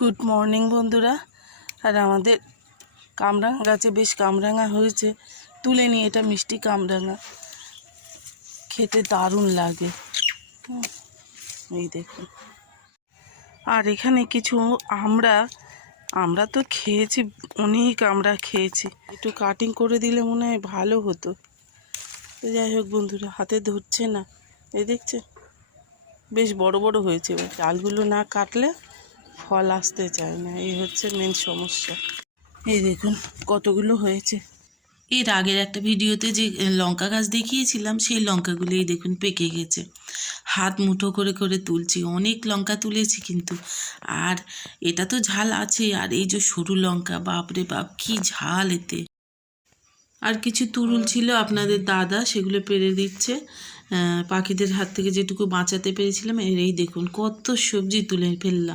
Good morning বন্ধুরা। আর আমাদের কামরাঙা গাছে বেশ কামরাঙা হয়েছে, তুলে নিয়ে। এটা মিষ্টি কামরাঙা, খেতে দারুণ লাগে। এই দেখুন। আর এখানে কিছু আমরা তো খেয়েছি, অনেক আমরা খেয়েছি। একটু কাটিং করে দিলে মনে হয় ভালো হতো। তো যাই হোক বন্ধুরা, হাতে ধরছে না। এই দেখছে, বেশ বড় বড় হয়েছে। এবার ডালগুলো না কাটলে ফল আসতে চায় না, এই হচ্ছে মেন সমস্যা। এই দেখুন কতগুলো হয়েছে। এর আগের একটা ভিডিওতে যে লঙ্কা গাছ দেখিয়েছিলাম, সেই লঙ্কাগুলোই দেখুন পেকে গেছে। হাত মুঠো করে করে তুলছি, অনেক লঙ্কা তুলেছি কিন্তু। আর এটা তো ঝাল আছে, আর এই যে সরু লঙ্কা, বাপরে বাপ কি ঝাল এতে। আর কিছু তুরুল ছিল আপনাদের দাদা, সেগুলো পেরে দিচ্ছে। পাখিদের হাত থেকে যেটুকু বাঁচাতে পেরেছিলাম। এই দেখুন কত সবজি তুলে ফেললাম।